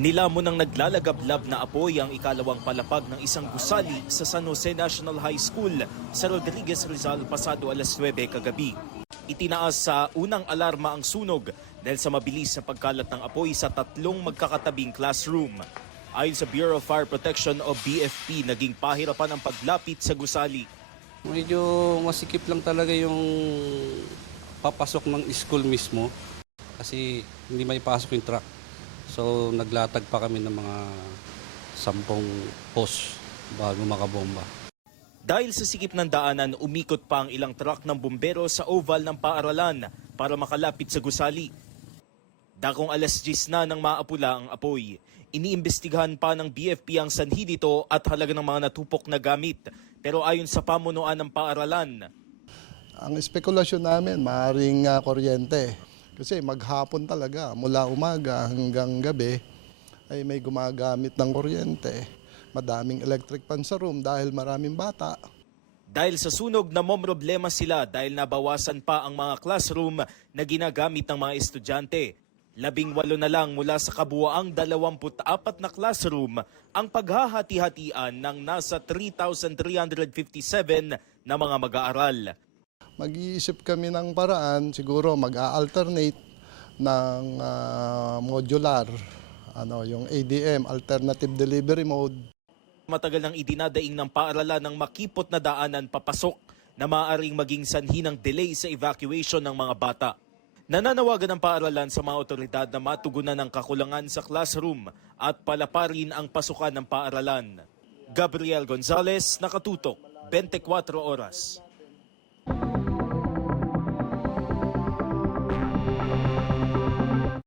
Nilamon ng naglalagablab na apoy ang ikalawang palapag ng isang gusali sa San Jose National High School sa Rodriguez Rizal pasado alas 9 kagabi. Itinaas sa unang alarma ang sunog dahil sa mabilis na pagkalat ng apoy sa tatlong magkakatabing classroom. Ayon sa Bureau of Fire Protection o BFP, naging pahirapan ang paglapit sa gusali. Medyo masikip lang talaga yung papasok ng school mismo kasi hindi may pasok yung truck. So naglatag pa kami ng mga 10 post bago makabomba. Dahil sa sikip ng daanan, umikot pa ang ilang truck ng bumbero sa oval ng paaralan para makalapit sa gusali. Dakong alas 10 na nang maapula ang apoy. Iniimbestigahan pa ng BFP ang sanhi nito at halaga ng mga natupok na gamit. Pero ayon sa pamunuan ng paaralan, ang espekulasyon namin, maaaring kuryente. Kasi maghapon talaga, mula umaga hanggang gabi, ay may gumagamit ng kuryente. Madaming electric pan sa room dahil maraming bata. dahil sa sunog namomroblema sila dahil nabawasan pa ang mga classroom na ginagamit ng mga estudyante. 18 na lang mula sa kabuuang 24 na classroom ang paghahati-hatian ng nasa 3,357 na mga mag-aaral. Mag-iisip kami ng paraan, siguro mag-a-alternate ng modular, yung ADM, Alternative Delivery Mode. Matagal nang idinadaing ng paaralan ng makipot na daanan papasok na maaaring maging sanhi ng delay sa evacuation ng mga bata. Nananawagan ng paaralan sa mga otoridad na matugunan ng kakulangan sa classroom at palaparin ang pasukan ng paaralan. Gabriel Gonzalez, Nakatutok, 24 Oras.